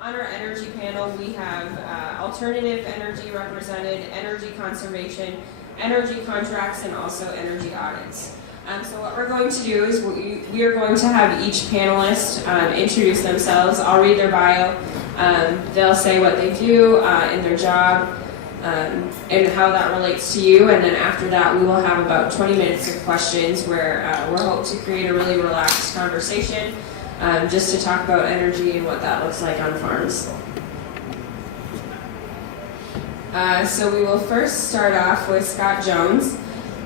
On our energy panel, we have alternative energy represented, energy conservation, energy contracts, and also energy audits. So what we're going to do is we are going to have each panelist introduce themselves. I'll read their bio. They'll say what they do in their job and how that relates to you. And then after that, we will have about 20 minutes of questions where we're hoping to create a really relaxed conversation just to talk about energy and what that looks like on farms. So we will first start off with Scott Jones.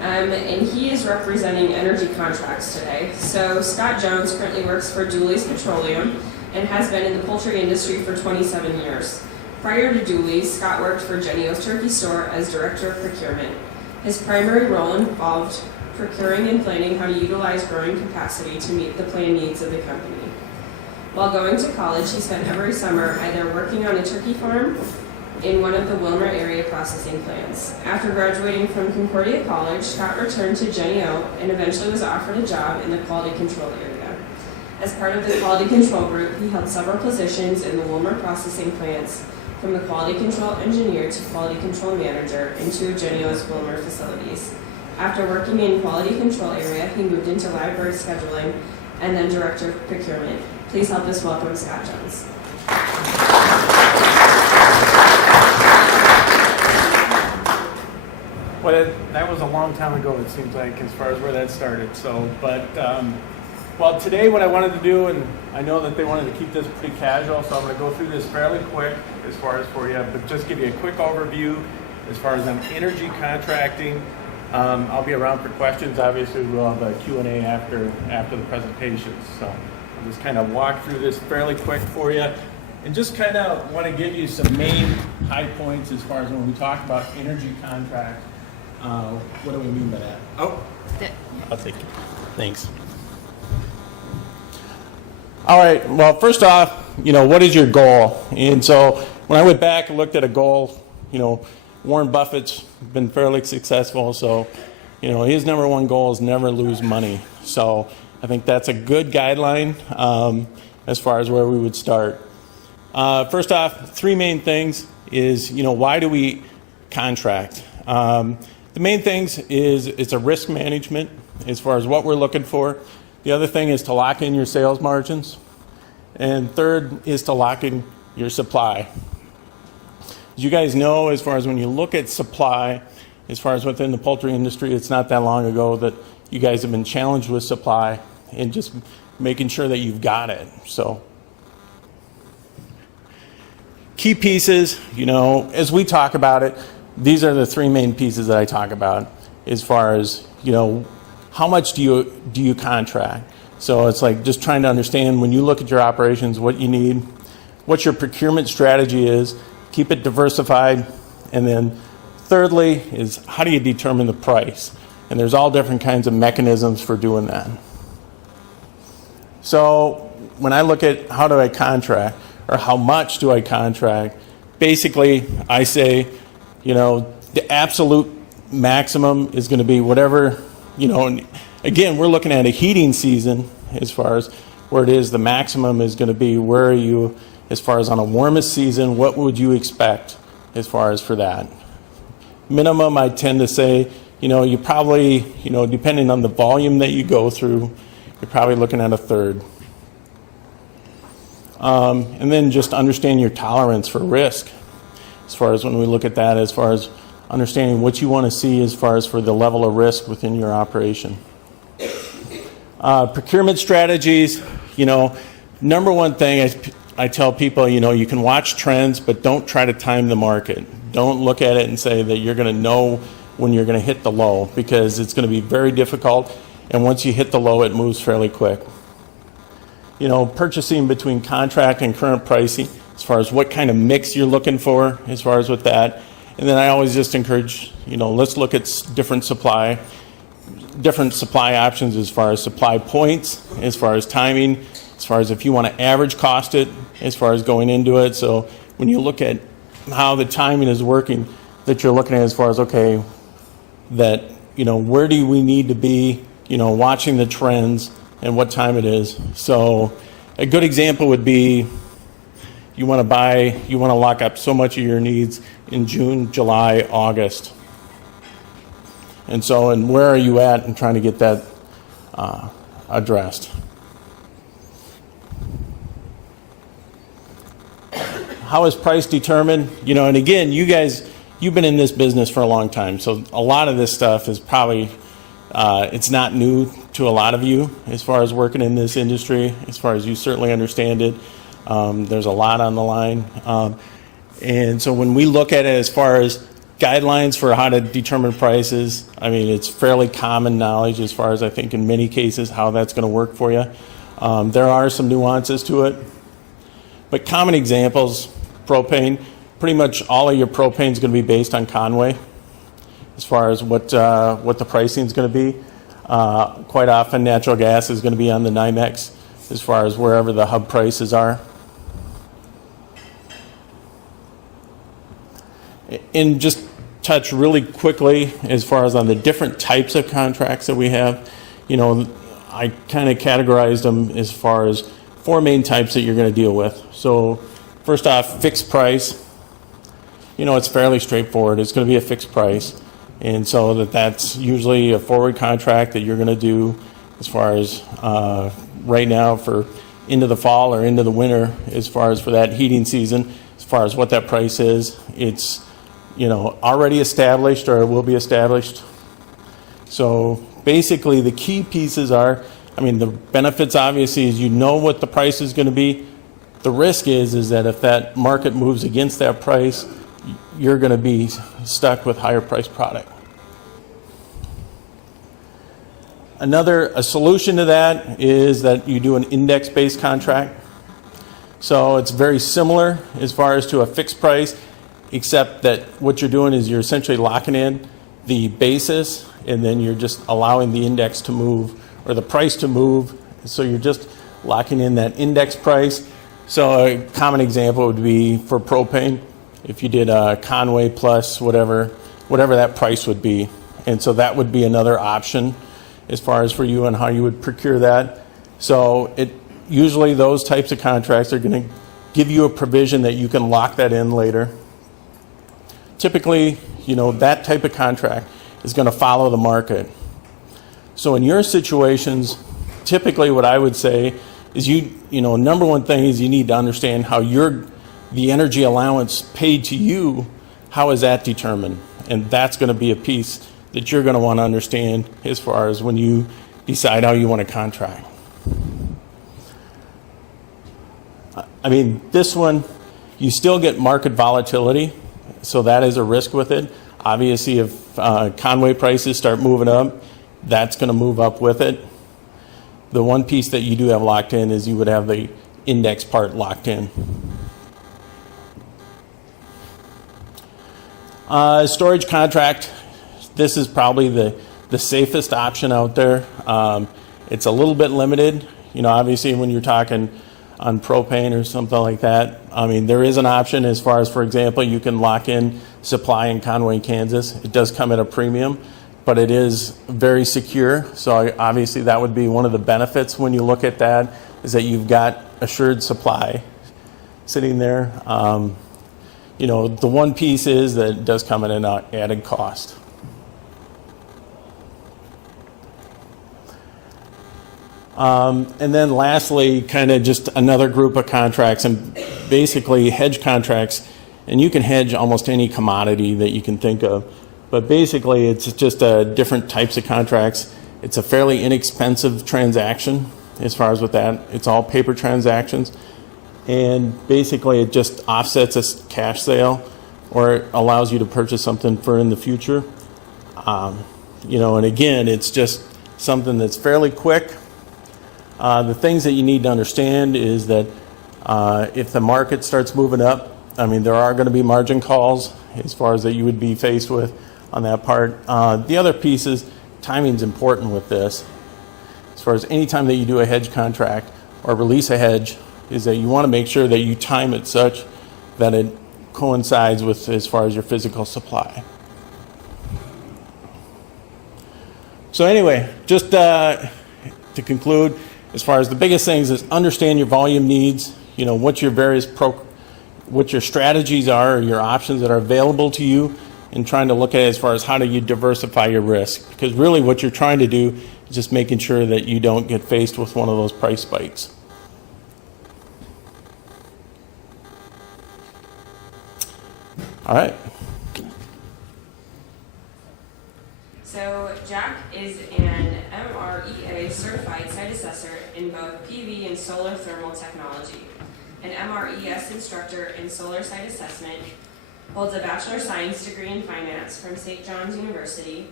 And he is representing Energy Contracts today. So Scott Jones currently works for Dooley's Petroleum and has been in the poultry industry for 27 years. Prior to Dooley's, Scott worked for Jenny-O's Turkey Store as Director of Procurement. His primary role involved procuring and planning how to utilize growing capacity to meet the planned needs of the company. While going to college, he spent every summer either working on a turkey farm in one of the Wilmer area processing plants. After graduating from Concordia College, Scott returned to Jenny-O and eventually was offered a job in the quality control area. As part of the quality control group, he held several positions in the Wilmer processing plants, from the quality control engineer to quality control manager in two of Jenny-O's Wilmer facilities. After working in quality control area, he moved into library scheduling and then director of procurement. Please help us welcome Scott Jones. Well, that was a long time ago, it seems like, as far as where that started. So, well, today what I wanted to do, and I know that they wanted to keep this pretty casual, so I'm going to go through this fairly quick as far as for you, but just give you a quick overview as far as energy contracting. I'll be around for questions. Obviously, we'll have a Q&A after the presentations. So I'll just kind of walk through this fairly quick for you. And just kind of want to give you some main high points as far as when we talk about energy contracts. What do we mean by that? Oh, I'll take it. Thanks. All right. Well, first off, what is your goal? And so when I went back and looked at a goal, Warren Buffett's been fairly successful. So, his number one goal is never lose money. So I think that's a good guideline as far as where we would start. First off, three main things is, why do we contract? The main things is it's a risk management as far as what we're looking for. The other thing is to lock in your sales margins. And third is to lock in your supply. As you guys know, as far as when you look at supply, as far as within the poultry industry, it's not that long ago that you guys have been challenged with supply and just making sure that you've got it. So key pieces, as we talk about it, these are the three main pieces that I talk about as far as, how much do you contract? So it's like just trying to understand when you look at your operations, what you need, what your procurement strategy is, keep it diversified, and then thirdly is how do you determine the price? And there's all different kinds of mechanisms for doing that. So when I look at how do I contract or how much do I contract, basically I say, the absolute maximum is going to be whatever, again, we're looking at a heating season as far as where it is. The maximum is going to be where are you as far as on a warmest season, what would you expect as far as for that? Minimum, I tend to say, you probably, depending on the volume that you go through, you're probably looking at a third. And then just understand your tolerance for risk. As far as when we look at that, as far as understanding what you want to see as far as for the level of risk within your operation. Procurement strategies, number one thing I tell people, you can watch trends, but don't try to time the market. Don't look at it and say that you're going to know when you're going to hit the low, because it's going to be very difficult, and once you hit the low, it moves fairly quick. Purchasing between contract and current pricing, as far as what kind of mix you're looking for, as far as with that. And then I always just encourage, let's look at different supply options as far as supply points, as far as timing, as far as if you want to average cost it, as far as going into it. So when you look at how the timing is working, that you're looking at as far as, okay, that, where do we need to be, watching the trends and what time it is. So a good example would be, you want to lock up so much of your needs in June, July, August. And where are you at in trying to get that addressed? How is price determined? And again, you've been in this business for a long time, so a lot of this stuff is probably, it's not new to a lot of you as far as working in this industry, as far as you certainly understand it. There's a lot on the line. And so when we look at it as far as guidelines for how to determine prices, I mean, it's fairly common knowledge as far as I think in many cases how that's going to work for you. There are some nuances to it, but common examples, propane, pretty much all of your propane is going to be based on Conway as far as what the pricing is going to be. Quite often natural gas is going to be on the NYMEX as far as wherever the hub prices are. And just touch really quickly as far as on the different types of contracts that we have. I kind of categorized them as far as 4 main types that you're going to deal with. So first off, fixed price. It's fairly straightforward. It's going to be a fixed price. And so that's usually a forward contract that you're going to do as far as right now for into the fall or into the winter, as far as for that heating season, as far as what that price is. It's already established or it will be established. So basically the key pieces are, the benefits obviously is what the price is going to be. The risk is that if that market moves against that price, you're going to be stuck with higher priced product. A solution to that is that you do an index-based contract. So it's very similar as far as to a fixed price, except that what you're doing is you're essentially locking in the basis, and then you're just allowing the index to move or the price to move. So you're just locking in that index price. So a common example would be for propane, if you did a Conway plus whatever that price would be. And so that would be another option as far as for you and how you would procure that. So usually those types of contracts are going to give you a provision that you can lock that in later. Typically, that type of contract is going to follow the market. So in your situations, typically what I would say is number one thing is you need to understand how the energy allowance paid to you, how is that determined? And that's going to be a piece that you're going to want to understand as far as when you decide how you want to contract. This one, you still get market volatility, so that is a risk with it. Obviously, if Conway prices start moving up, that's going to move up with it. The one piece that you do have locked in is you would have the index part locked in. Storage contract, this is probably the safest option out there. It's a little bit limited. Obviously when you're talking on propane or something like that, there is an option as far as, for example, you can lock in supply in Conway, Kansas. It does come at a premium, but it is very secure. So obviously that would be one of the benefits when you look at that, is that you've got assured supply sitting there. The one piece is that it does come at an added cost. And then lastly, kind of just another group of contracts, and basically hedge contracts, and you can hedge almost any commodity that you can think of. But basically it's just different types of contracts. It's a fairly inexpensive transaction as far as with that. It's all paper transactions. And basically it just offsets a cash sale, or it allows you to purchase something for in the future. And again, it's just something that's fairly quick. The things that you need to understand is that if the market starts moving up, there are going to be margin calls as far as that you would be faced with on that part. The other piece is timing is important with this. As far as any time that you do a hedge contract or release a hedge, is that you want to make sure that you time it such that it coincides with as far as your physical supply. So anyway, just to conclude, as far as the biggest things is understand your volume needs, what your various what your strategies are, your options that are available to you, and trying to look at it as far as how do you diversify your risk. Because really what you're trying to do is just making sure that you don't get faced with one of those price spikes. All right. So Jack is an MREA certified site assessor in both PV and solar thermal technology, an MRES instructor in solar site assessment, holds a Bachelor of Science degree in finance from St. John's University,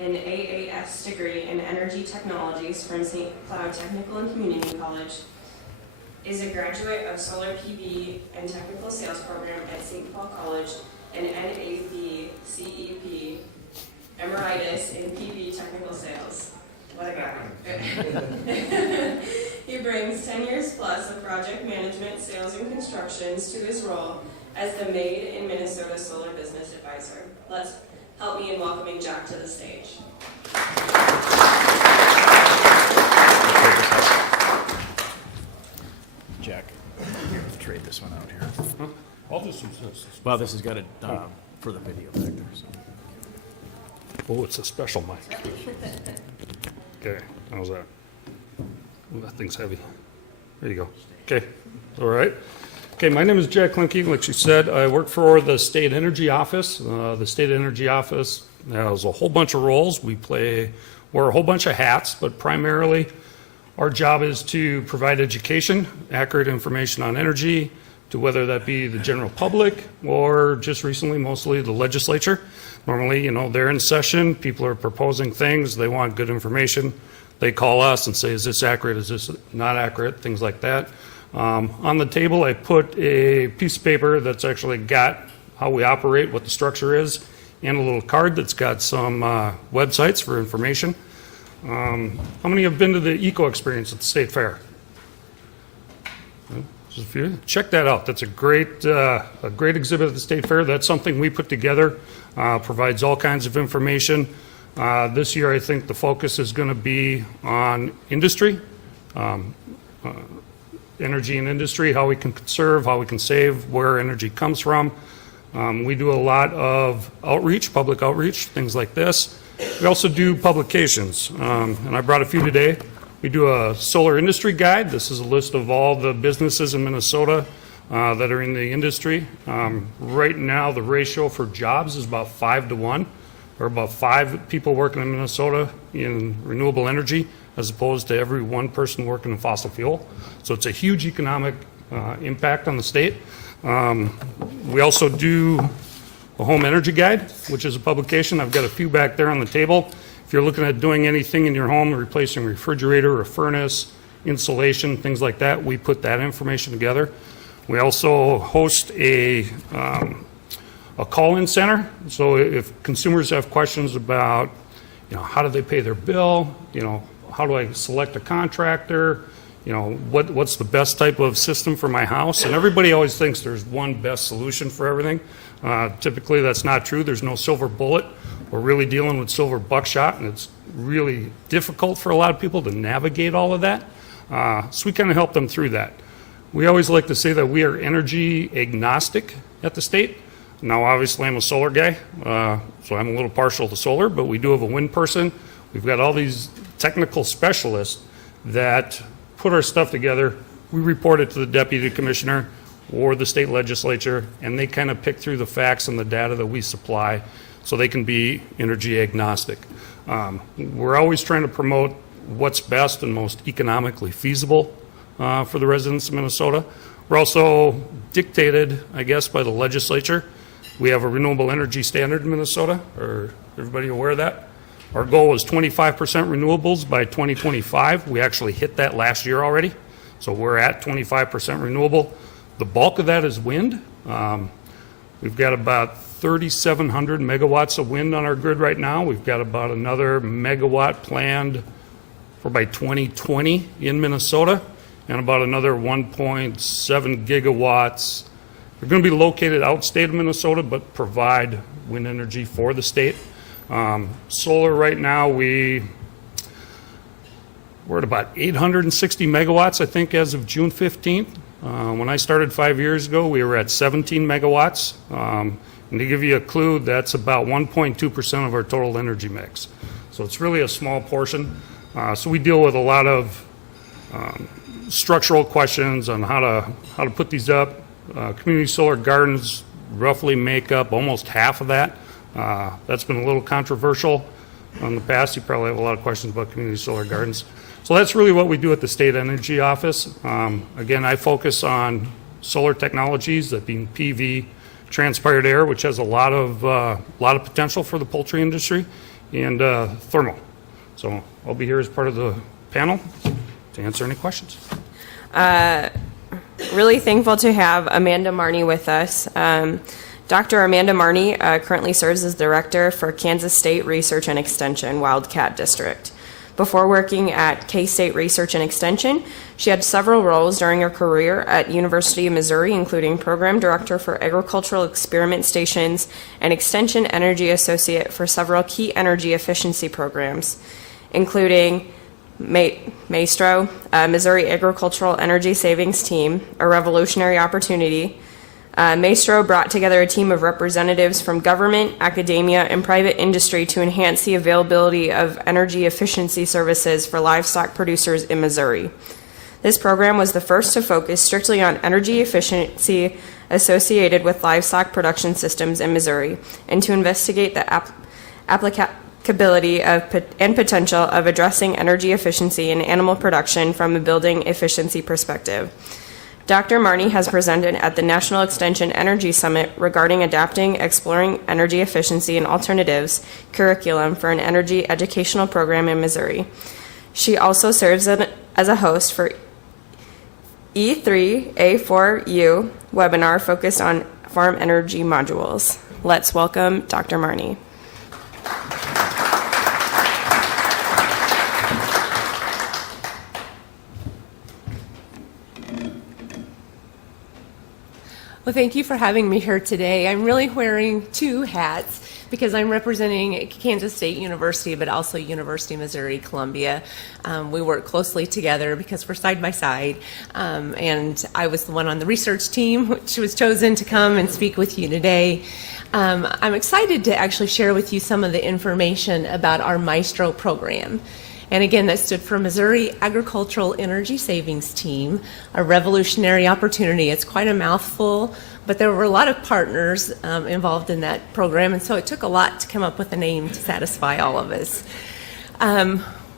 an AAS degree in energy technologies from St. Cloud Technical and Community College, is a graduate of Solar PV and Technical Sales Program at St. Paul College, and NAP CEP Emeritus in PV Technical Sales. What a guy. He brings 10 years plus of project management, sales, and constructions to his role as the Made in Minnesota Solar Business Advisor. Let's help me in welcoming Jack to the stage. Jack, here, trade this one out here. Huh? I'll just use this. Well, this has got it for the video back there, so. Oh, it's a special mic. Okay, how's that? Ooh, that thing's heavy. There you go. Okay, all right. Okay, my name is Jack Klinke. Like she said, I work for the State Energy Office. The State Energy Office has a whole bunch of roles. We wear a whole bunch of hats, but primarily our job is to provide education, accurate information on energy, to whether that be the general public or just recently, mostly the legislature. Normally, they're in session, people are proposing things, they want good information. They call us and say, is this accurate, is this not accurate, things like that. On the table, I put a piece of paper that's actually got how we operate, what the structure is, and a little card that's got some websites for information. How many have been to the Eco Experience at the State Fair? Just a few. Check that out. That's a great exhibit at the State Fair. That's something we put together. Provides all kinds of information. This year, I think the focus is going to be on industry, energy and industry, how we can conserve, how we can save, where energy comes from. We do a lot of outreach, public outreach, things like this. We also do publications, and I brought a few today. We do a solar industry guide. This is a list of all the businesses in Minnesota that are in the industry. Right now, the ratio for jobs is about 5 to 1. There are about 5 people working in Minnesota in renewable energy, as opposed to every 1 person working in fossil fuel. So it's a huge economic impact on the state. We also do a home energy guide, which is a publication. I've got a few back there on the table. If you're looking at doing anything in your home, replacing a refrigerator, a furnace, insulation, things like that, we put that information together. We also host a call-in center. So if consumers have questions about, how do they pay their bill, how do I select a contractor, what's the best type of system for my house? And everybody always thinks there's one best solution for everything. Typically, that's not true. There's no silver bullet. We're really dealing with silver buckshot, and it's really difficult for a lot of people to navigate all of that. So we kind of help them through that. We always like to say that we are energy agnostic at the state. Now, obviously, I'm a solar guy, so I'm a little partial to solar, but we do have a wind person. We've got all these technical specialists that put our stuff together. We report it to the deputy commissioner or the state legislature, and they kind of pick through the facts and the data that we supply so they can be energy agnostic. We're always trying to promote what's best and most economically feasible for the residents of Minnesota. We're also dictated, I guess, by the legislature. We have a renewable energy standard in Minnesota. Are everybody aware of that? Our goal is 25% renewables by 2025. We actually hit that last year already. So we're at 25% renewable. The bulk of that is wind. We've got about 3,700 megawatts of wind on our grid right now. We've got about another megawatt planned for by 2020 in Minnesota, and about another 1.7 gigawatts. They're going to be located outstate of Minnesota, but provide wind energy for the state. Solar right now, we're at about 860 megawatts, I think, as of June 15th. When I started 5 years ago, we were at 17 megawatts. And to give you a clue, that's about 1.2% of our total energy mix. So it's really a small portion. So we deal with a lot of structural questions on how to put these up. Community solar gardens roughly make up almost half of that. That's been a little controversial in the past. You probably have a lot of questions about community solar gardens. So that's really what we do at the State Energy Office. Again, I focus on solar technologies, that being PV, transpired air, which has a lot of potential for the poultry industry, and thermal. So I'll be here as part of the panel to answer any questions. Really thankful to have Amanda Marney with us. Dr. Amanda Marney currently serves as Director for Kansas State Research and Extension, Wildcat District. Before working at K-State Research and Extension, she had several roles during her career at University of Missouri, including Program Director for Agricultural Experiment Stations and Extension Energy Associate for several key energy efficiency programs, including Maestro, Missouri Agricultural Energy Savings Team, a revolutionary opportunity. Maestro brought together a team of representatives from government, academia, and private industry to enhance the availability of energy efficiency services for livestock producers in Missouri. This program was the first to focus strictly on energy efficiency associated with livestock production systems in Missouri and to investigate the applicability and potential of addressing energy efficiency in animal production from a building efficiency perspective. Dr. Marney has presented at the National Extension Energy Summit regarding adapting, exploring energy efficiency and alternatives curriculum for an energy educational program in Missouri. She also serves as a host for E3A4U webinar focused on farm energy modules. Let's welcome Dr. Marney. Well, thank you for having me here today. I'm really wearing two hats because I'm representing Kansas State University, but also University of Missouri, Columbia. We work closely together because we're side by side, and I was the one on the research team, which was chosen to come and speak with you today. I'm excited to actually share with you some of the information about our Maestro program. And again, that stood for Missouri Agricultural Energy Savings Team, a revolutionary opportunity. It's quite a mouthful, but there were a lot of partners involved in that program, and so it took a lot to come up with a name to satisfy all of us.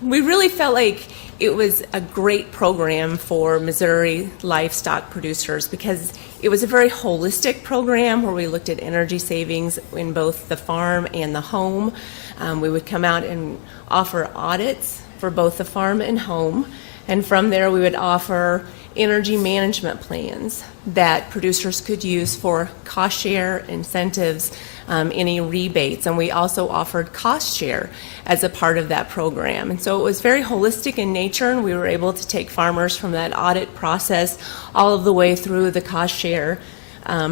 We really felt like it was a great program for Missouri livestock producers because it was a very holistic program where we looked at energy savings in both the farm and the home. We would come out and offer audits for both the farm and home, and from there we would offer energy management plans that producers could use for cost share incentives, any rebates, and we also offered cost share as a part of that program. And so it was very holistic in nature, and we were able to take farmers from that audit process all of the way through the cost share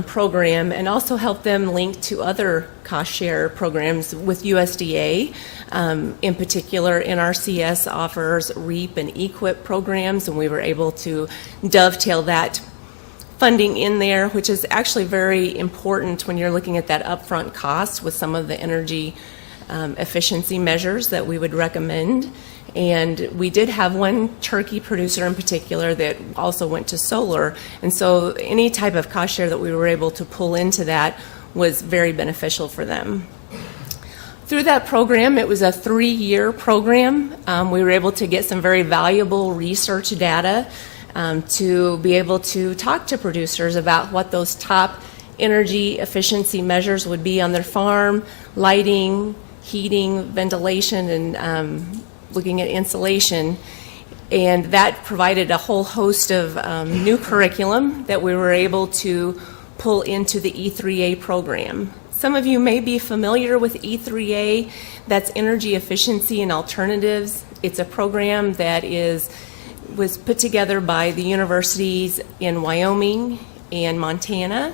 program, and also help them link to other cost share programs with USDA. In particular, NRCS offers REAP and EQIP programs, and we were able to dovetail that funding in there, which is actually very important when you're looking at that upfront cost with some of the energy efficiency measures that we would recommend. And we did have one turkey producer in particular that also went to solar, and so any type of cost share that we were able to pull into that was very beneficial for them. Through that program, it was a 3-year program. We were able to get some very valuable research data to be able to talk to producers about what those top energy efficiency measures would be on their farm: lighting, heating, ventilation, and looking at insulation. And that provided a whole host of new curriculum that we were able to pull into the E3A program. Some of you may be familiar with E3A. That's Energy Efficiency and Alternatives. It's a program that was put together by the universities in Wyoming and Montana,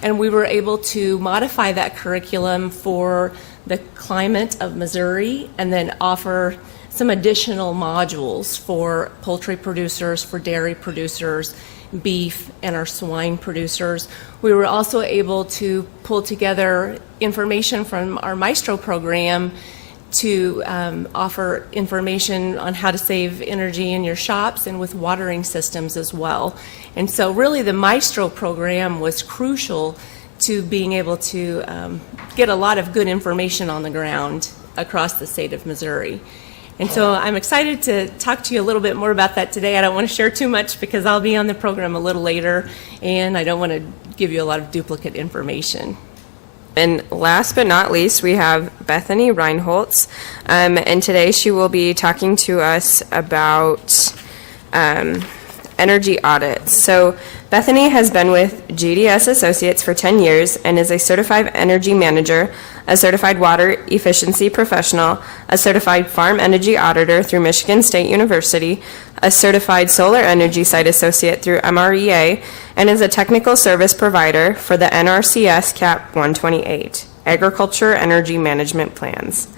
and we were able to modify that curriculum for the climate of Missouri and then offer some additional modules for poultry producers, for dairy producers, beef, and our swine producers. We were also able to pull together information from our Maestro program to offer information on how to save energy in your shops and with watering systems as well. And so really the Maestro program was crucial to being able to get a lot of good information on the ground across the state of Missouri. And so I'm excited to talk to you a little bit more about that today. I don't want to share too much because I'll be on the program a little later, and I don't want to give you a lot of duplicate information. And last but not least, we have Bethany Reinholtz, and today she will be talking to us about energy audits. So Bethany has been with GDS Associates for 10 years and is a certified energy manager, a certified water efficiency professional, a certified farm energy auditor through Michigan State University, a certified solar energy site associate through MREA, and is a technical service provider for the NRCS CAP 128, Agriculture Energy Management Plans.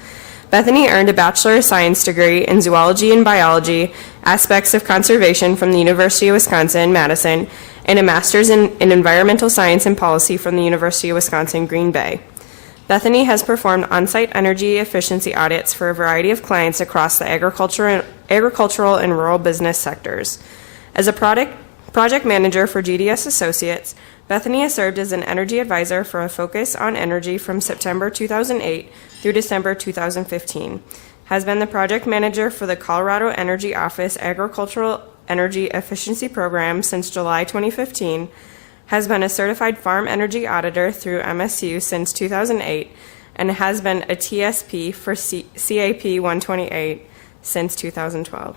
Bethany earned a Bachelor of Science degree in Zoology and Biology, Aspects of Conservation from the University of Wisconsin-Madison, and a Master's in Environmental Science and Policy from the University of Wisconsin-Green Bay. Bethany has performed on-site energy efficiency audits for a variety of clients across the agricultural and rural business sectors. As a project manager for GDS Associates, Bethany has served as an energy advisor for a focus on energy from September 2008 through December 2015, has been the project manager for the Colorado Energy Office Agricultural Energy Efficiency Program since July 2015, has been a certified farm energy auditor through MSU since 2008, and has been a TSP for CAP 128 since 2012.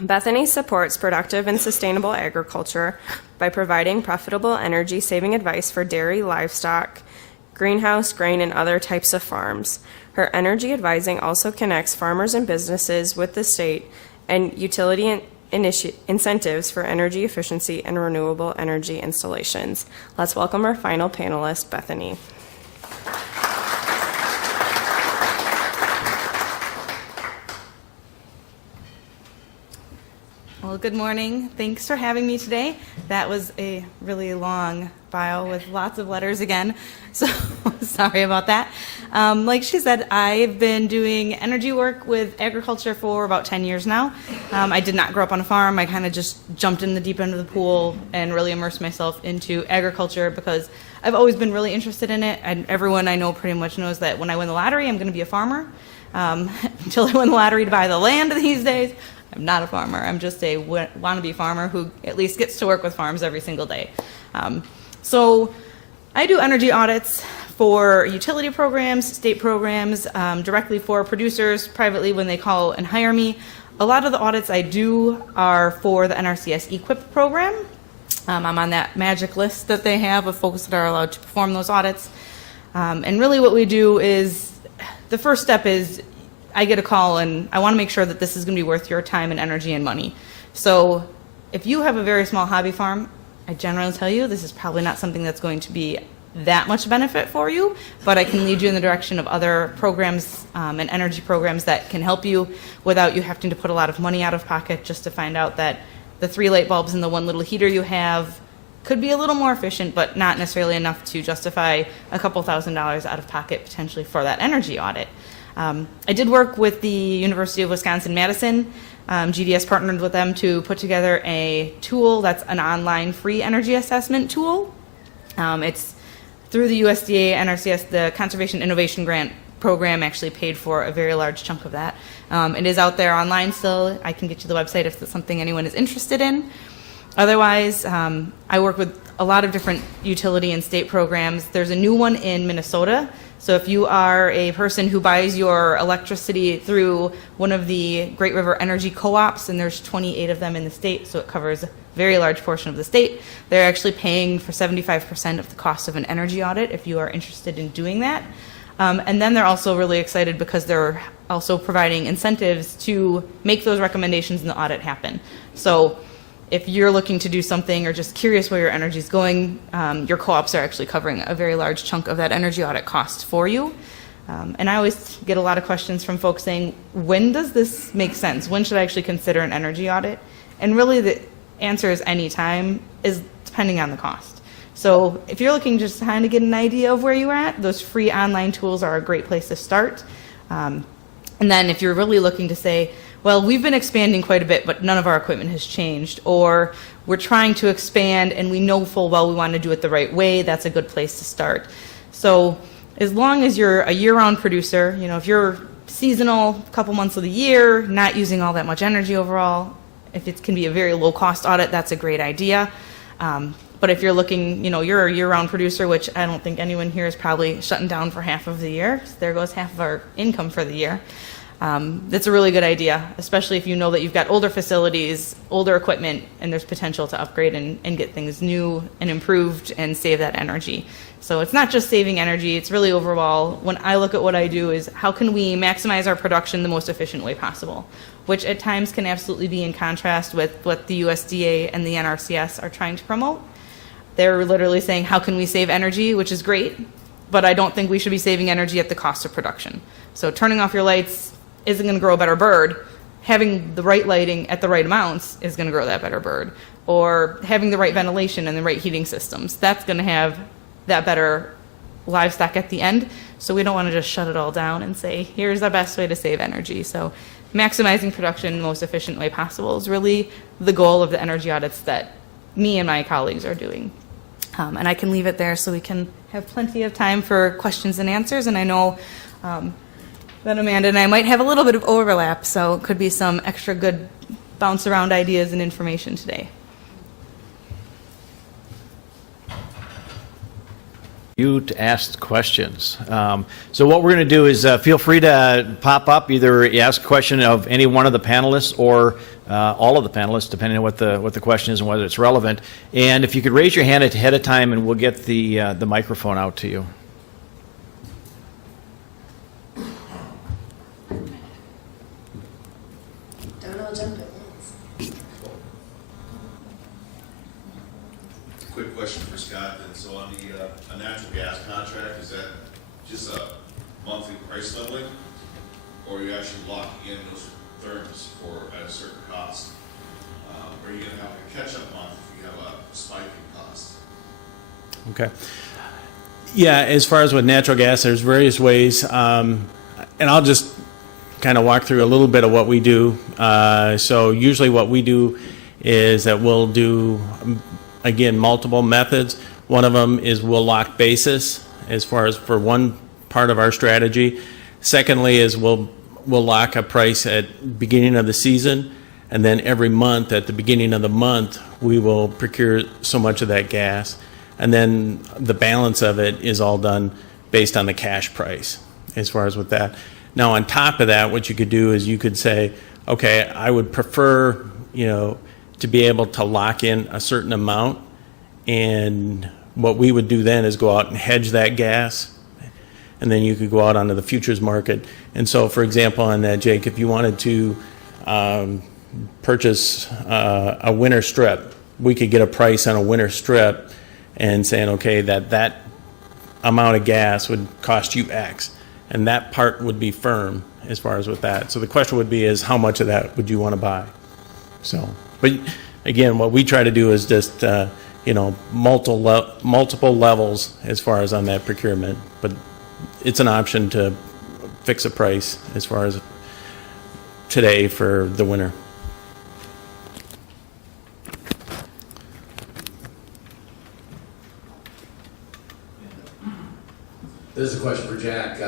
Bethany supports productive and sustainable agriculture by providing profitable energy-saving advice for dairy, livestock, greenhouse, grain, and other types of farms. Her energy advising also connects farmers and businesses with the state and utility incentives for energy efficiency and renewable energy installations. Let's welcome our final panelist, Bethany. Well, good morning. Thanks for having me today. That was a really long bio with lots of letters again, so sorry about that. Like she said, I've been doing energy work with agriculture for about 10 years now. I did not grow up on a farm. I kind of just jumped in the deep end of the pool and really immersed myself into agriculture because I've always been really interested in it, and everyone I know pretty much knows that when I win the lottery, I'm going to be a farmer. Until I win the lottery to buy the land these days, I'm not a farmer. I'm just a wannabe farmer who at least gets to work with farms every single day. So I do energy audits for utility programs, state programs, directly for producers, privately when they call and hire me. A lot of the audits I do are for the NRCS EQIP program. I'm on that magic list that they have of folks that are allowed to perform those audits. And really what we do is, the first step is I get a call and I want to make sure that this is going to be worth your time and energy and money. So if you have a very small hobby farm, I generally tell you this is probably not something that's going to be that much benefit for you, but I can lead you in the direction of other programs and energy programs that can help you without you having to put a lot of money out of pocket just to find out that the 3 light bulbs and the 1 little heater you have could be a little more efficient, but not necessarily enough to justify a couple $1,000s out of pocket potentially for that energy audit. I did work with the University of Wisconsin-Madison. GDS partnered with them to put together a tool that's an online free energy assessment tool. It's through the USDA NRCS, the Conservation Innovation Grant program actually paid for a very large chunk of that. It is out there online still. I can get you the website if it's something anyone is interested in. Otherwise, I work with a lot of different utility and state programs. There's a new one in Minnesota. So if you are a person who buys your electricity through one of the Great River Energy Co-ops, and there's 28 of them in the state, so it covers a very large portion of the state, they're actually paying for 75% of the cost of an energy audit if you are interested in doing that. And then they're also really excited because they're also providing incentives to make those recommendations in the audit happen. So if you're looking to do something or just curious where your energy is going, your co-ops are actually covering a very large chunk of that energy audit cost for you. And I always get a lot of questions from folks saying, when does this make sense? When should I actually consider an energy audit? And really, answer is anytime, is depending on the cost. So if you're looking just to kind of get an idea of where you're at, those free online tools are a great place to start. And then if you're really looking to say, well, we've been expanding quite a bit, but none of our equipment has changed, or we're trying to expand and we know full well we want to do it the right way, that's a good place to start. So as long as you're a year-round producer, you know, if you're seasonal, a couple months of the year, not using all that much energy overall, if it can be a very low-cost audit, that's a great idea. But if you're looking, you know, you're a year-round producer, which I don't think anyone here is probably shutting down for half of the year. So there goes half of our income for the year. That's a really good idea, especially if you know that you've got older facilities, older equipment, and there's potential to upgrade and get things new and improved and save that energy. So it's not just saving energy, it's really overall, when I look at what I do, is how can we maximize our production the most efficient way possible, which at times can absolutely be in contrast with what the USDA and the NRCS are trying to promote. They're literally saying, how can we save energy, which is great, but I don't think we should be saving energy at the cost of production. So turning off your lights isn't going to grow a better bird. Having the right lighting at the right amounts is going to grow that better bird. Or having the right ventilation and the right heating systems, that's going to have that better livestock at the end. So we don't want to just shut it all down and say, here's the best way to save energy. So maximizing production in the most efficient way possible is really the goal of the energy audits that me and my colleagues are doing. And I can leave it there so we can have plenty of time for questions and answers. And I know that Amanda and I might have a little bit of overlap, so it could be some extra good bounce around ideas and information today. You to ask questions. So what we're going to do is feel free to pop up, either ask a question of any one of the panelists or all of the panelists, depending on what the question is and whether it's relevant. And if you could raise your hand ahead of time, and we'll get the microphone out to you. Don't all jump at once. Quick question for Scott. And so on the a natural gas contract, is that just a monthly price leveling, or are you actually locking in those terms for at a certain cost? Or are you going to have a catch-up month if you have a spike in cost? Okay. Yeah, as far as with natural gas, there's various ways, and I'll just kind of walk through a little bit of what we do. So usually what we do is that we'll do, again, multiple methods. One of them is we'll lock basis as far as for one part of our strategy. Secondly is we'll lock a price at beginning of the season, and then every month at the beginning of the month we will procure so much of that gas, and then the balance of it is all done based on the cash price as far as with that. Now on top of that, what you could do is you could say, okay, I would prefer, to be able to lock in a certain amount, and what we would do then is go out and hedge that gas, and then you could go out onto the futures market. And so, for example, on that, Jake, if you wanted to purchase a winter strip, we could get a price on a winter strip and saying, okay, that amount of gas would cost you X, and that part would be firm as far as with that. So the question would be is how much of that would you want to buy? So, but again, what we try to do is just multiple levels as far as on that procurement, but it's an option to fix a price as far as today for the winter. This is a question for Jack.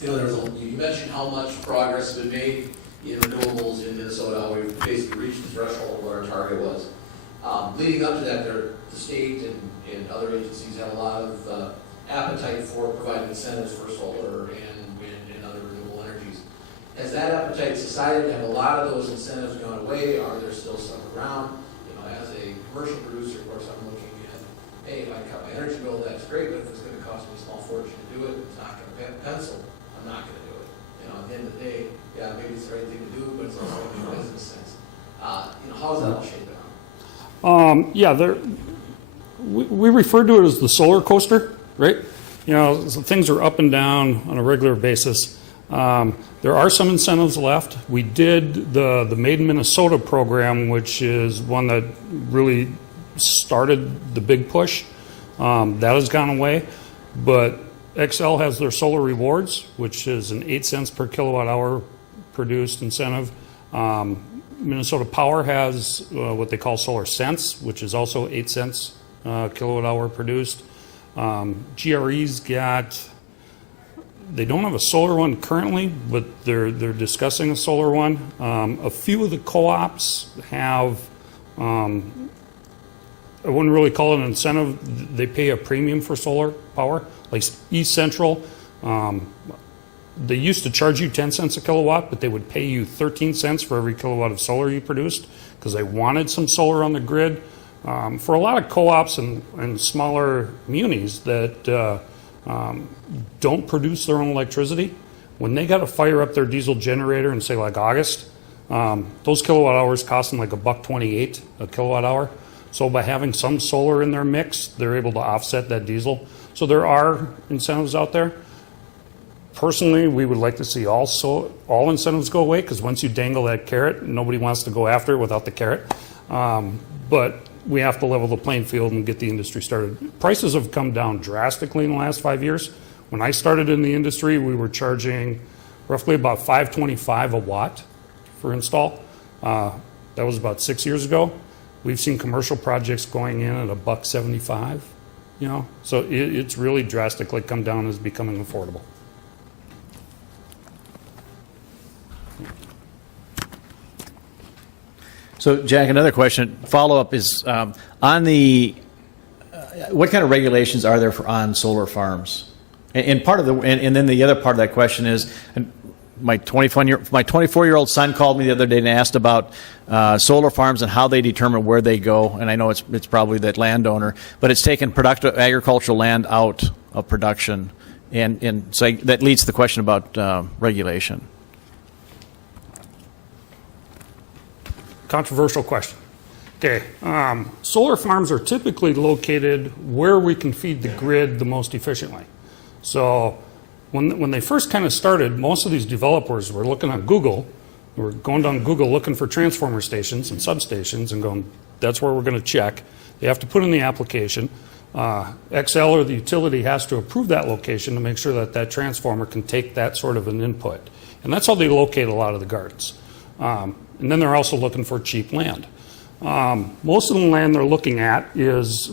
You mentioned how much progress has been made in renewables in Minnesota. We've basically reached the threshold of what our target was. Leading up to that, the state and other agencies have a lot of appetite for providing incentives for solar and wind and other renewable energies. Has that appetite subsided? Have a lot of those incentives gone away? Are there still some around? As a commercial producer, of course, I'm looking at, hey, if I cut my energy bill, that's great, but if it's going to cost me a small fortune to do it, it's not going to pencil, I'm not going to do it. At the end of the day, yeah, maybe it's the right thing to do, but it's also going to make business sense. How is that all shaping out? We refer to it as the solar coaster, right? So things are up and down on a regular basis. There are some incentives left. We did the Made in Minnesota program, which is one that really started the big push. That has gone away, but XL has their solar rewards, which is an 8 cents per kilowatt hour produced incentive. Minnesota Power has what they call Solar Cents, which is also 8 cents kilowatt hour produced. GRE's got, they don't have a solar one currently, but they're discussing a solar one. A few of the co-ops have, I wouldn't really call it an incentive. They pay a premium for solar power, like East Central. They used to charge you 10 cents a kilowatt, but they would pay you 13 cents for every kilowatt of solar you produced because they wanted some solar on the grid. For a lot of co-ops and smaller munis that don't produce their own electricity, when they got to fire up their diesel generator in, say, like August, those kilowatt hours cost them like $1.28 a kilowatt hour. So by having some solar in their mix, they're able to offset that diesel. So there are incentives out there. Personally, we would like to see all incentives go away, because once you dangle that carrot, nobody wants to go after it without the carrot. But we have to level the playing field and get the industry started. Prices have come down drastically in the last 5 years. When I started in the industry, we were charging roughly about $5.25 a watt for install. That was about 6 years ago. We've seen commercial projects going in at $1.75. You know, so it's really drastically come down as becoming affordable. So, Jack, another question, follow-up is on the, what kind of regulations are there on solar farms? And part of the, and then the other part of that question is, my 24-year-old son called me the other day and asked about solar farms and how they determine where they go. And I know it's probably that landowner, but it's taken productive agricultural land out of production, and so that leads to the question about regulation. Controversial question. Okay, solar farms are typically located where we can feed the grid the most efficiently. So when they first kind of started, most of these developers were looking on Google, were going down Google looking for transformer stations and substations and going, that's where we're going to check. They have to put in the application. XL or the utility has to approve that location to make sure that that transformer can take that sort of an input. And that's how they locate a lot of the gardens. And then they're also looking for cheap land. Most of the land they're looking at is,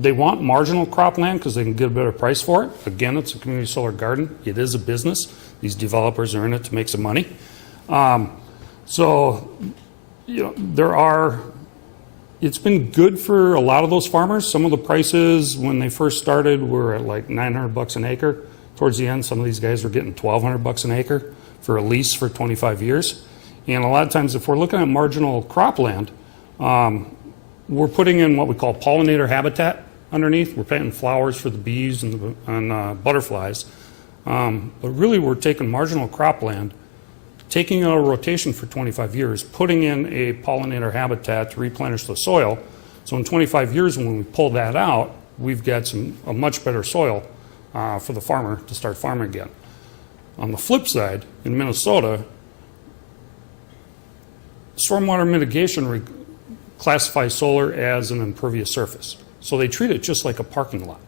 they want marginal crop land because they can get a better price for it. Again, it's a community solar garden. It is a business. These developers are in it to make some money. So, you know, it's been good for a lot of those farmers. Some of the prices when they first started were at like $900 an acre. Towards the end, some of these guys were getting $1,200 an acre for a lease for 25 years. And a lot of times, if we're looking at marginal cropland, we're putting in what we call pollinator habitat underneath. We're planting flowers for the bees and butterflies. But really, we're taking marginal cropland, taking out a rotation for 25 years, putting in a pollinator habitat to replenish the soil. So in 25 years, when we pull that out, we've got a much better soil for the farmer to start farming again. On the flip side, in Minnesota, stormwater mitigation classifies solar as an impervious surface. So they treat it just like a parking lot.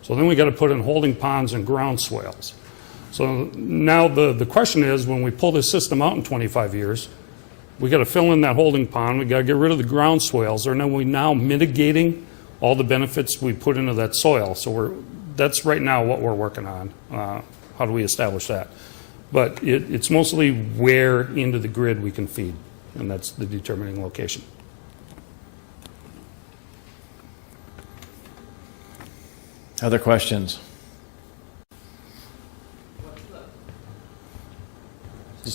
So then we got to put in holding ponds and ground swales. So now the question is, when we pull this system out in 25 years, we got to fill in that holding pond, we got to get rid of the ground swales, or are we now mitigating all the benefits we put into that soil? So that's right now what we're working on. How do we establish that? But it's mostly where into the grid we can feed, and that's the determining location. Other questions?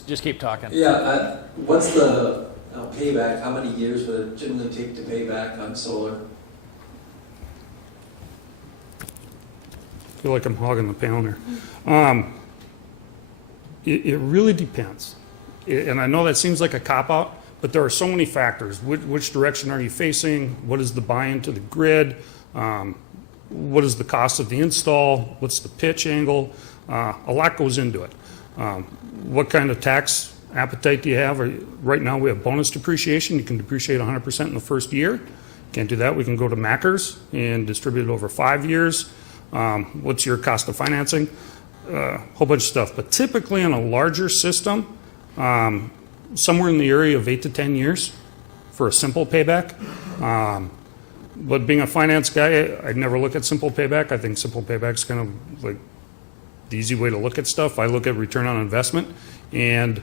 Just keep talking. Yeah, what's the payback? How many years would it generally take to pay back on solar? I feel like I'm hogging the panel here. It really depends. And I know that seems like a cop-out, but there are so many factors. Which direction are you facing? What is the buy-in to the grid? What is the cost of the install? What's the pitch angle? A lot goes into it. What kind of tax appetite do you have? Right now, we have bonus depreciation. You can depreciate 100% in the first year. Can't do that. We can go to MACRs and distribute it over 5 years. What's your cost of financing? Whole bunch of stuff. But typically on a larger system, somewhere in the area of 8 to 10 years for a simple payback. But being a finance guy, I'd never look at simple payback. I think simple payback's kind of like the easy way to look at stuff. I look at return on investment. And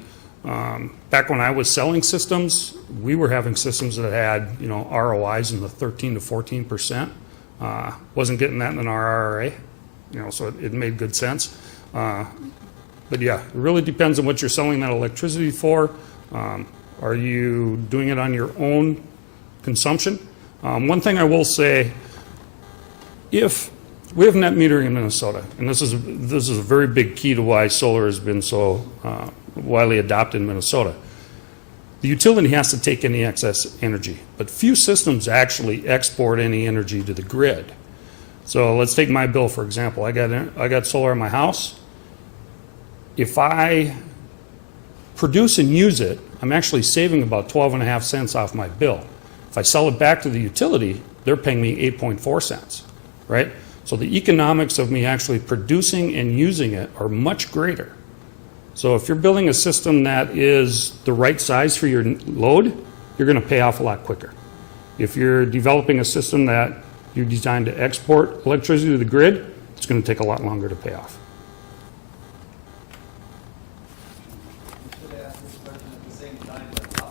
back when I was selling systems, we were having systems that had, you know, ROIs in the 13 to 14%. Wasn't getting that in our RRA, you know, so it made good sense. But yeah, it really depends on what you're selling that electricity for. Are you doing it on your own consumption? One thing I will say, if we have net metering in Minnesota, and this is a very big key to why solar has been so widely adopted in Minnesota. The utility has to take any excess energy, but few systems actually export any energy to the grid. So let's take my bill, for example. I got solar in my house. If I produce and use it, I'm actually saving about 12.5 cents off my bill. If I sell it back to the utility, they're paying me 8.4 cents, right? So the economics of me actually producing and using it are much greater. So if you're building a system that is the right size for your load, you're going to pay off a lot quicker. If you're developing a system that you're designed to export electricity to the grid, it's going to take a lot longer to pay off.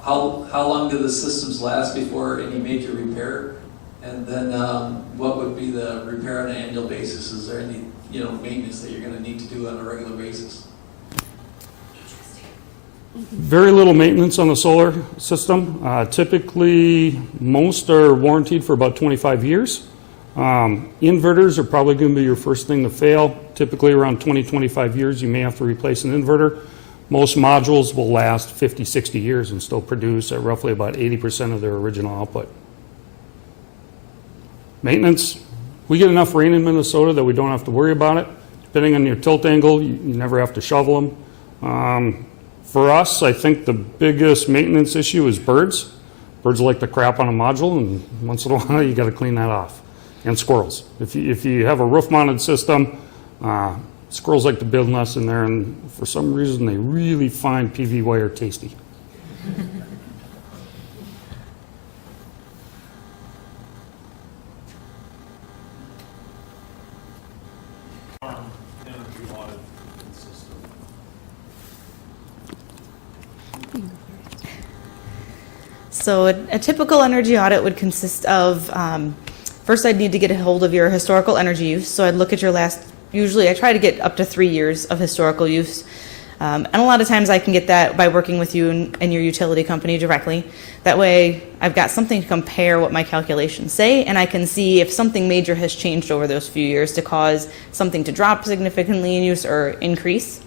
How long do the systems last before any major repair? And then what would be the repair on an annual basis? Is there any, you know, maintenance that you're going to need to do on a regular basis? Very little maintenance on the solar system. Typically, most are warranted for about 25 years. Inverters are probably going to be your first thing to fail. Typically around 20-25 years, you may have to replace an inverter. Most modules will last 50, 60 years and still produce at roughly about 80% of their original output. Maintenance, we get enough rain in Minnesota that we don't have to worry about it. Depending on your tilt angle, you never have to shovel them. For us, I think the biggest maintenance issue is birds. Birds like to crap on a module, and once in a while you got to clean that off. And squirrels. If you have a roof-mounted system, squirrels like to build nests in there, and for some reason they really find PV wire tasty. So a typical energy audit would consist of, first I'd need to get a hold of your historical energy use. So I'd look at your last, usually I try to get up to 3 years of historical use. And a lot of times I can get that by working with you and your utility company directly. That way I've got something to compare what my calculations say, and I can see if something major has changed over those few years to cause something to drop significantly in use or increase.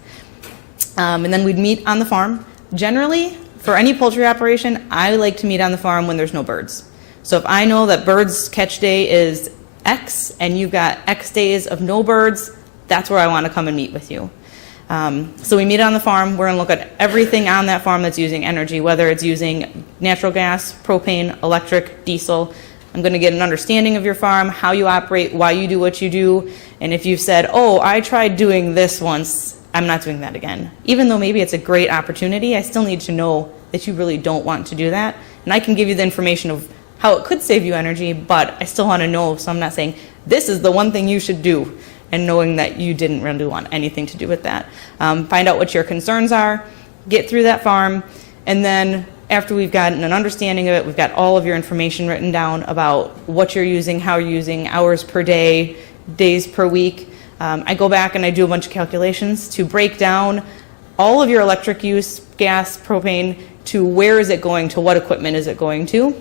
And then we'd meet on the farm. Generally, for any poultry operation, I like to meet on the farm when there's no birds. So if I know that birds catch day is X and you've got X days of no birds, that's where I want to come and meet with you. So we meet on the farm. We're going to look at everything on that farm that's using energy, whether it's using natural gas, propane, electric, diesel. I'm going to get an understanding of your farm, how you operate, why you do what you do, and if you've said, oh, I tried doing this once, I'm not doing that again. Even though maybe it's a great opportunity, I still need to know that you really don't want to do that. And I can give you the information of how it could save you energy, but I still want to know, so I'm not saying, this is the one thing you should do, and knowing that you didn't really want anything to do with that. Find out what your concerns are, get through that farm, and then after we've gotten an understanding of it, we've got all of your information written down about what you're using, how you're using, hours per day, days per week. I go back and I do a bunch of calculations to break down all of your electric use, gas, propane, to where is it going, to what equipment is it going to.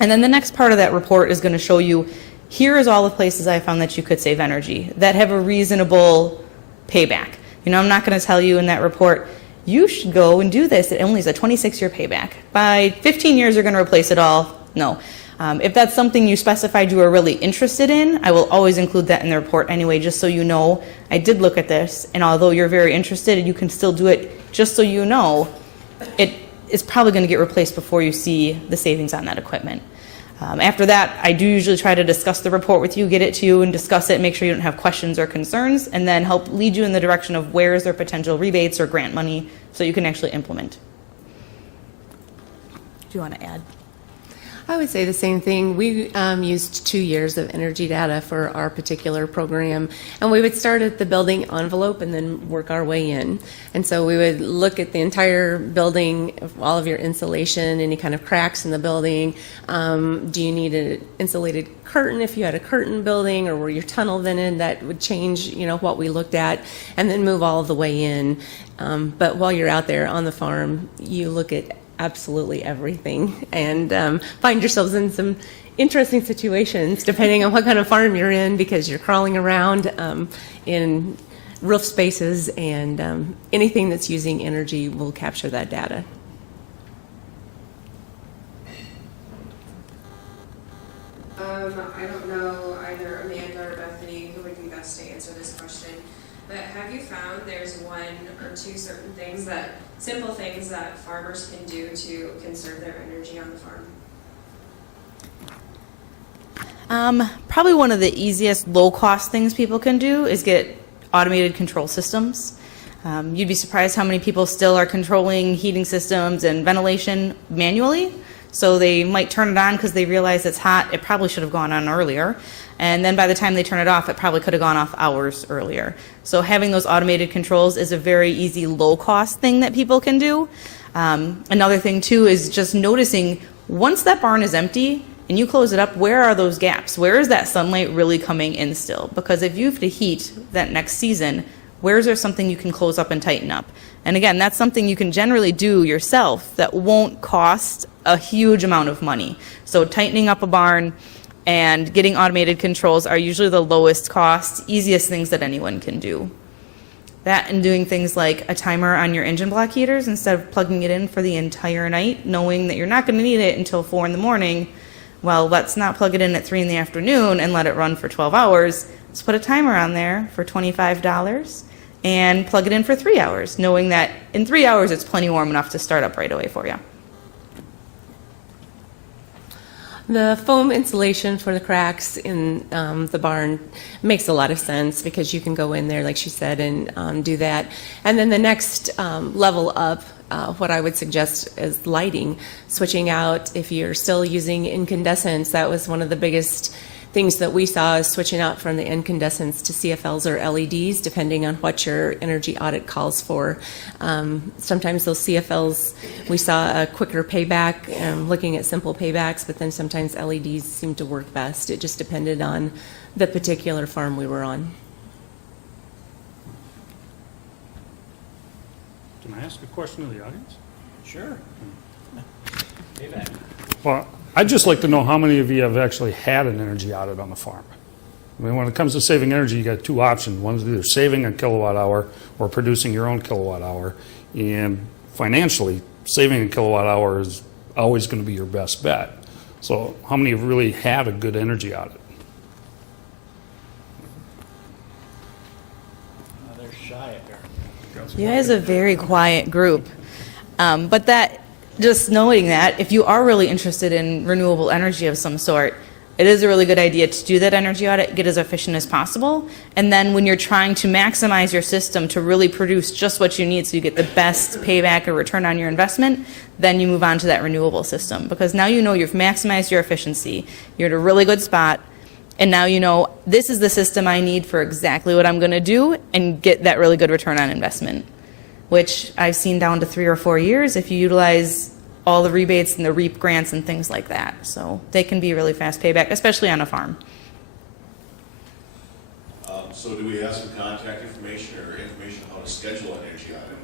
And then the next part of that report is going to show you, here is all the places I found that you could save energy that have a reasonable payback. You know, I'm not going to tell you in that report, you should go and do this. It only is a 26-year payback. By 15 years, you're going to replace it all. no. If that's something you specified you were really interested in, I will always include that in the report anyway, just so you know I did look at this, and although you're very interested, you can still do it, just so you know it is probably going to get replaced before you see the savings on that equipment. After that, I do usually try to discuss the report with you, get it to you and discuss it, make sure you don't have questions or concerns, and then help lead you in the direction of where is there potential rebates or grant money so you can actually implement. Do you want to add? I would say the same thing. We used 2 years of energy data for our particular program, and we would start at the building envelope and then work our way in. And so we would look at the entire building, all of your insulation, any kind of cracks in the building. Do you need an insulated curtain if you had a curtain building, or were your tunnel vented? That would change, what we looked at, and then move all the way in. But while you're out there on the farm, you look at absolutely everything and find yourselves in some interesting situations depending on what kind of farm you're in, because you're crawling around in roof spaces, and anything that's using energy will capture that data. I don't know either Amanda or Bethany who would be best to answer this question, but have you found there's one or two certain things simple things that farmers can do to conserve their energy on the farm? Probably one of the easiest low-cost things people can do is get automated control systems. You'd be surprised how many people still are controlling heating systems and ventilation manually. So they might turn it on because they realize it's hot. It probably should have gone on earlier. And then by the time they turn it off, it probably could have gone off hours earlier. So having those automated controls is a very easy, low-cost thing that people can do. Another thing, too, is just noticing once that barn is empty and you close it up, where are those gaps? Where is that sunlight really coming in still? Because if you have to heat that next season, where is there something you can close up and tighten up? And again, that's something you can generally do yourself that won't cost a huge amount of money. So tightening up a barn and getting automated controls are usually the lowest cost, easiest things that anyone can do. That and doing things like a timer on your engine block heaters instead of plugging it in for the entire night, knowing that you're not going to need it until 4 in the morning. Well, let's not plug it in at 3 in the afternoon and let it run for 12 hours. Let's put a timer on there for $25 and plug it in for 3 hours, knowing that in 3 hours it's plenty warm enough to start up right away for you. The foam insulation for the cracks in the barn makes a lot of sense, because you can go in there, like she said, and do that. And then the next level up, what I would suggest is lighting, switching out if you're still using incandescents. That was one of the biggest things that we saw, is switching out from the incandescents to CFLs or LEDs, depending on what your energy audit calls for. Sometimes those CFLs, we saw a quicker payback, looking at simple paybacks, but then sometimes LEDs seemed to work best. It just depended on the particular farm we were on. Can I ask a question of the audience? Sure. Payback. Well, I'd just like to know how many of you have actually had an energy audit on the farm. I mean, when it comes to saving energy, you got two options. One is either saving a kilowatt hour or producing your own kilowatt hour. And financially, saving a kilowatt hour is always going to be your best bet. So how many have really had a good energy audit? They're shy up there. You guys are a very quiet group. But that, just knowing that, if you are really interested in renewable energy of some sort, it is a really good idea to do that energy audit, get as efficient as possible, and then when you're trying to maximize your system to really produce just what you need so you get the best payback or return on your investment, then you move on to that renewable system. Because now you know you've maximized your efficiency, you're at a really good spot, and now you know this is the system I need for exactly what I'm going to do and get that really good return on investment, which I've seen down to 3 or 4 years if you utilize all the rebates and the REAP grants and things like that. So they can be really fast payback, especially on a farm. So do we have some contact information or information on how to schedule an energy audit?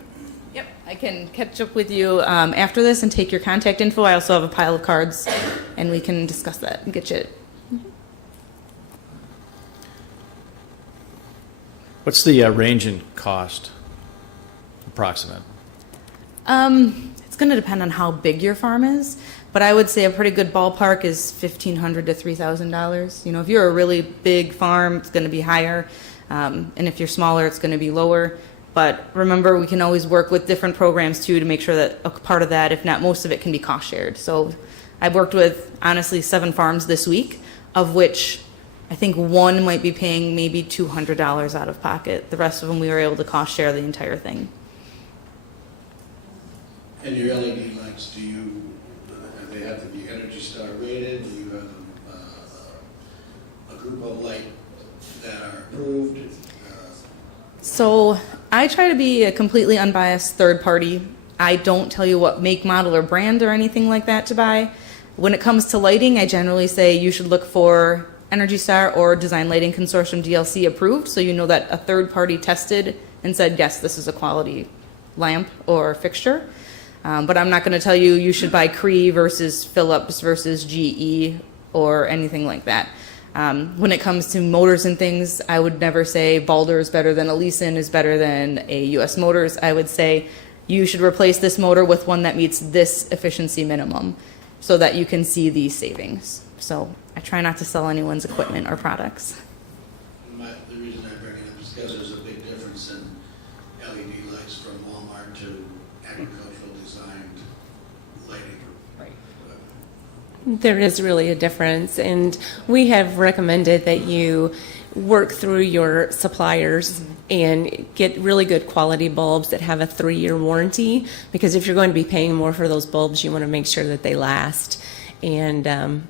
Yep, I can catch up with you after this and take your contact info. I also have a pile of cards, and we can discuss that and get you. What's the range in cost, approximate? It's going to depend on how big your farm is, But I would say a pretty good ballpark is $1,500 to $3,000. You know, if you're a really big farm, it's going to be higher. And if you're smaller, it's going to be lower. But remember, we can always work with different programs too to make sure that a part of that, if not most of it, can be cost shared. So I've worked with, honestly, 7 farms this week, of which I think one might be paying maybe $200 out of pocket. The rest of them, we were able to cost share the entire thing. And your LED lights, they have to be Energy Star rated? Do you have a group of light that are approved? So I try to be a completely unbiased third party. I don't tell you what make, model, or brand or anything like that to buy. When it comes to lighting, I generally say you should look for Energy Star or Design Lighting Consortium DLC approved, so you know that a third party tested and said, yes, this is a quality lamp or fixture. But I'm not going to tell you you should buy Cree versus Philips versus GE or anything like that. When it comes to motors and things, I would never say Balder is better than Elyson is better than a US Motors. I would say you should replace this motor with one that meets this efficiency minimum so that you can see these savings. So I try not to sell anyone's equipment or products. The reason I bring it up is because there's a big difference in LED lights from Walmart to agricultural designed lighting. There is really a difference, and we have recommended that you work through your suppliers and get really good quality bulbs that have a 3-year warranty, because if you're going to be paying more for those bulbs, you want to make sure that they last. And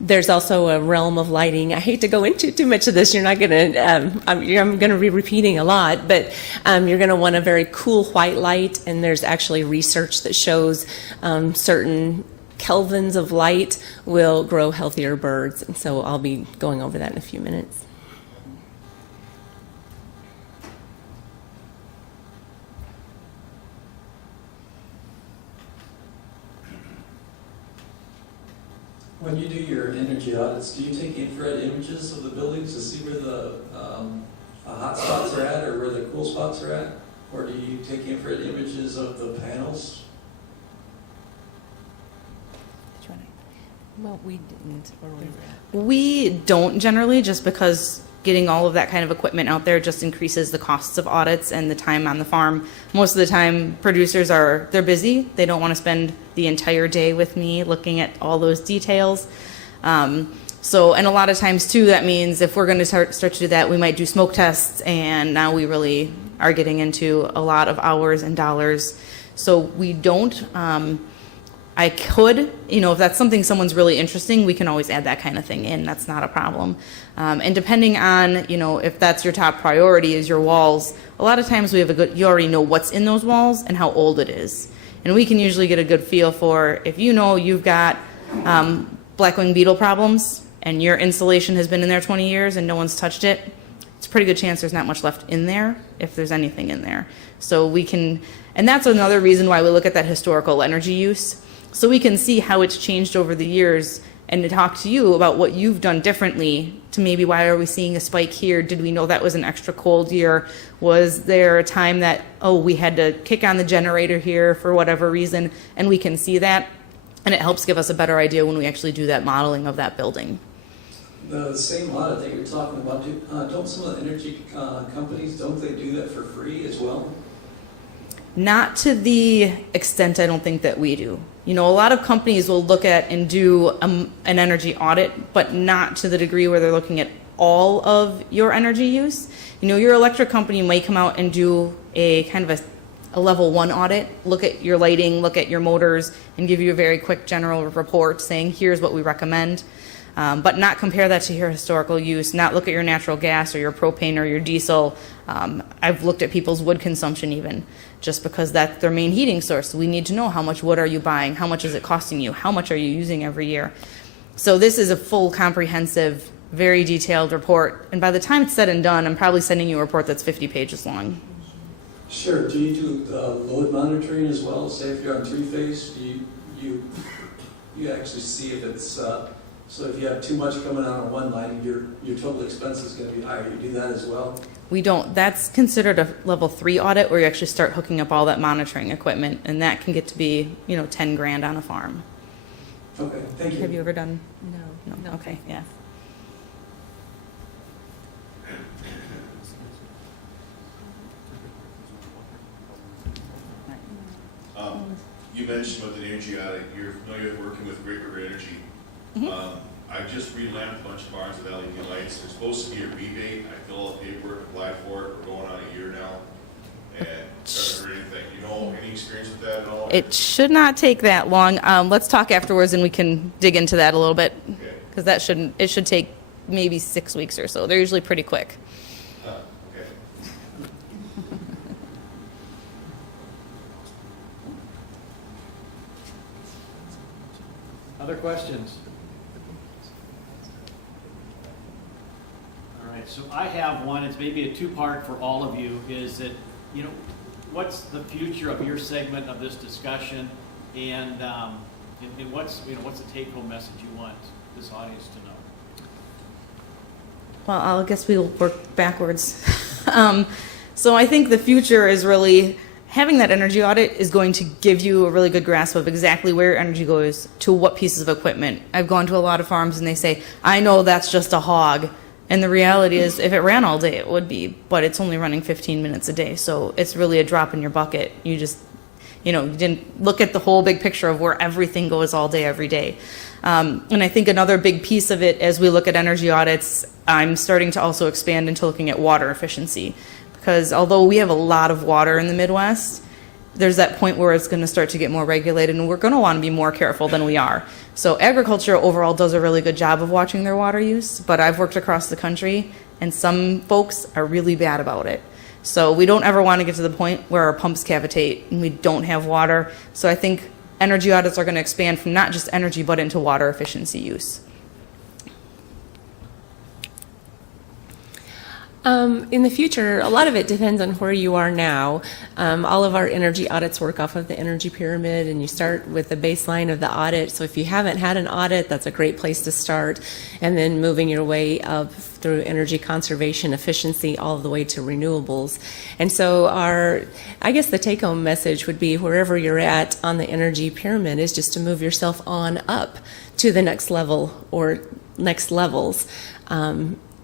there's also a realm of lighting. I hate to go into too much of this. You're not going to, I'm going to be repeating a lot, but you're going to want a very cool white light, and there's actually research that shows certain kelvins of light will grow healthier birds. And so I'll be going over that in a few minutes. When you do your energy audits, do you take infrared images of the buildings to see where the hot spots are at or where the cool spots are at? Or do you take infrared images of the panels? Well, we didn't, or we were. We don't generally, just because getting all of that kind of equipment out there just increases the costs of audits and the time on the farm. Most of the time, producers they're busy. They don't want to spend the entire day with me looking at all those details. And a lot of times too, that means if we're going to start to do that, we might do smoke tests, and now we really are getting into a lot of hours and dollars. So we don't. I could, if that's something someone's really interesting, we can always add that kind of thing in. That's not a problem. And depending on, if that's your top priority is your walls, a lot of times we have you already know what's in those walls and how old it is. And we can usually get a good feel for if you've got blackwing beetle problems and your insulation has been in there 20 years and no one's touched it, it's a pretty good chance there's not much left in there if there's anything in there. So we can, and that's another reason why we look at that historical energy use. So we can see how it's changed over the years and to talk to you about what you've done differently to maybe why are we seeing a spike here? Did we know that was an extra cold year? Was there a time that, we had to kick on the generator here for whatever reason? And we can see that, and it helps give us a better idea when we actually do that modeling of that building. The same audit that you're talking about, don't some of the energy companies, don't they do that for free as well? Not to the extent I don't think that we do. A lot of companies will look at and do an energy audit, but not to the degree where they're looking at all of your energy use. Your electric company might come out and do a kind of a level 1 audit, look at your lighting, look at your motors, and give you a very quick general report saying, here's what we recommend. But not compare that to your historical use, not look at your natural gas or your propane or your diesel. I've looked at people's wood consumption even, just because that's their main heating source. We need to know how much wood are you buying, how much is it costing you, how much are you using every year. So this is a full, comprehensive, very detailed report. And by the time it's said and done, I'm probably sending you a report that's 50 pages long. Sure. Do you do load monitoring as well? Say if you're on 3-phase, do you actually see if it's so if you have too much coming out on one line, your total expense is going to be higher. You do that as well? We don't. That's considered a level 3 audit where you actually start hooking up all that monitoring equipment, and that can get to be, $10 grand on a farm. Okay, thank you. Have you ever done? No, No. Okay, yeah. You mentioned with the energy audit, you're familiar with working with Great River Energy. I just relamped a bunch of barns with LED lights. There's supposed to be a rebate. I filled out the paperwork, applied for it. We're going on a year now. And haven't heard anything. You know, any experience with that at all? It should not take that long. Let's talk afterwards and we can dig into that a little bit. Okay. Because it should take maybe 6 weeks or so. They're usually pretty quick. Okay. Other questions? All right, so I have one, it's maybe a two-part for all of you, is that, you know, what's the future of your segment of this discussion, and what's, you know, what's the take-home message you want this audience to know? Well, I guess we'll work backwards. So I think the future is really having that energy audit is going to give you a really good grasp of exactly where your energy goes to what pieces of equipment. I've gone to a lot of farms and they say, I know that's just a hog. And the reality is, if it ran all day, it would be, but it's only running 15 minutes a day. So it's really a drop in your bucket. You just, you didn't look at the whole big picture of where everything goes all day, every day. And I think another big piece of it, as we look at energy audits, I'm starting to also expand into looking at water efficiency. Because although we have a lot of water in the Midwest, there's that point where it's going to start to get more regulated, and we're going to want to be more careful than we are. So agriculture overall does a really good job of watching their water use, but I've worked across the country, and some folks are really bad about it. So we don't ever want to get to the point where our pumps cavitate and we don't have water. So I think energy audits are going to expand from not just energy, but into water efficiency use. In the future, a lot of it depends on where you are now. All of our energy audits work off of the energy pyramid, and you start with the baseline of the audit. So if you haven't had an audit, that's a great place to start, and then moving your way up through energy conservation, efficiency, all the way to renewables. And so I guess the take-home message would be wherever you're at on the energy pyramid is just to move yourself on up to the next level or next levels.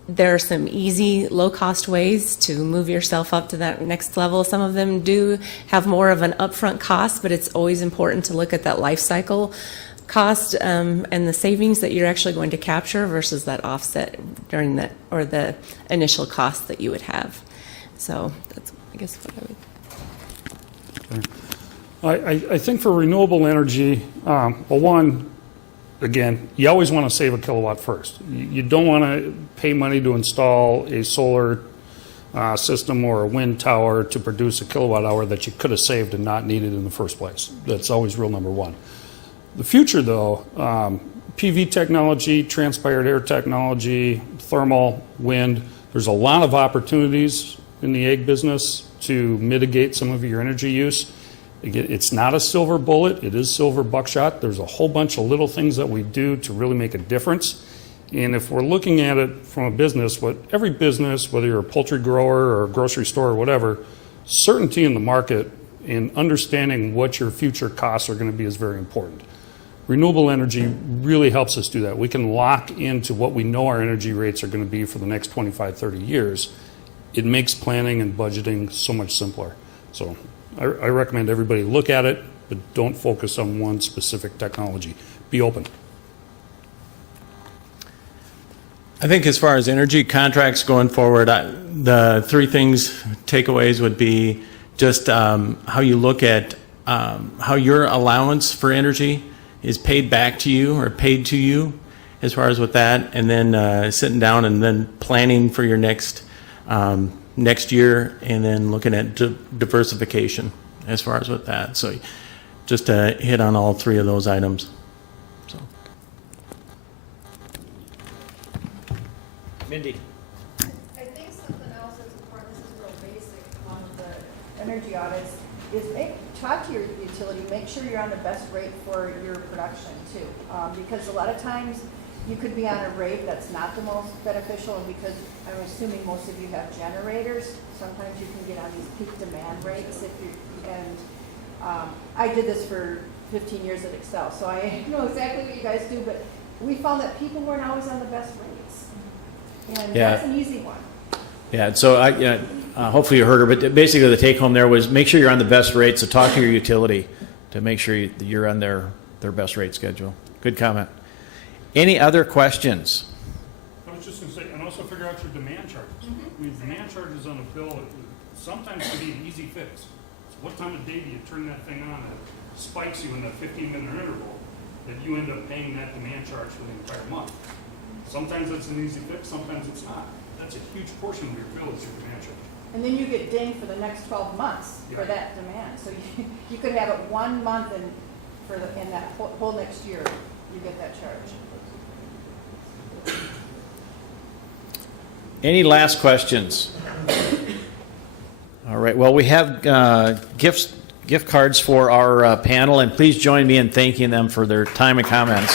There are some easy, low-cost ways to move yourself up to that next level. Some of them do have more of an upfront cost, but it's always important to look at that life cycle cost and the savings that you're actually going to capture versus that offset during that or the initial cost that you would have. So that's, I guess, what I would. I think for renewable energy, well, one, again, you always want to save a kilowatt first. You don't want to pay money to install a solar system or a wind tower to produce a kilowatt hour that you could have saved and not needed in the first place. That's always rule number one. The future, though, PV technology, transpired air technology, thermal, wind, there's a lot of opportunities in the ag business to mitigate some of your energy use. It's not a silver bullet. It is silver buckshot. There's a whole bunch of little things that we do to really make a difference. And if we're looking at it from a business, every business, whether you're a poultry grower or a grocery store or whatever, certainty in the market and understanding what your future costs are going to be is very important. Renewable energy really helps us do that. We can lock into what we know our energy rates are going to be for the next 25, 30 years. It makes planning and budgeting so much simpler. So I recommend everybody look at it, but don't focus on one specific technology. Be open. I think as far as energy contracts going forward, the three takeaways would be just how you look at how your allowance for energy is paid back to you or paid to you as far as with that, and then sitting down and then planning for your next year, and then looking at diversification as far as with that. So just to hit on all three of those items. So. Mindy. I think something else that's important, this is real basic on the energy audits, is talk to your utility, make sure you're on the best rate for your production too. Because a lot of times you could be on a rate that's not the most beneficial, and because I'm assuming most of you have generators, sometimes you can get on these peak demand rates I did this for 15 years at Excel, so I know exactly what you guys do, but we found that people weren't always on the best rates. And Yeah. that's an easy one. Yeah, so hopefully you heard her, but basically the take home there was make sure you're on the best rate, so talk to your utility to make sure you're on their best rate schedule. Good comment. Any other questions? I was just going to say, and also figure out your demand charges. I mean, demand charges on a bill sometimes can be an easy fix. So what time of day do you turn that thing on that spikes you in that 15-minute interval that you end up paying that demand charge for the entire month? Sometimes it's an easy fix, sometimes it's not. That's a huge portion of your bill is your demand charge. And then you get dinged for the next 12 months for Yeah. that demand. So you could have it 1 month and in that whole next year, you get that charge. Any last questions? All right, well, we have gift cards for our panel, and please join me in thanking them for their time and comments.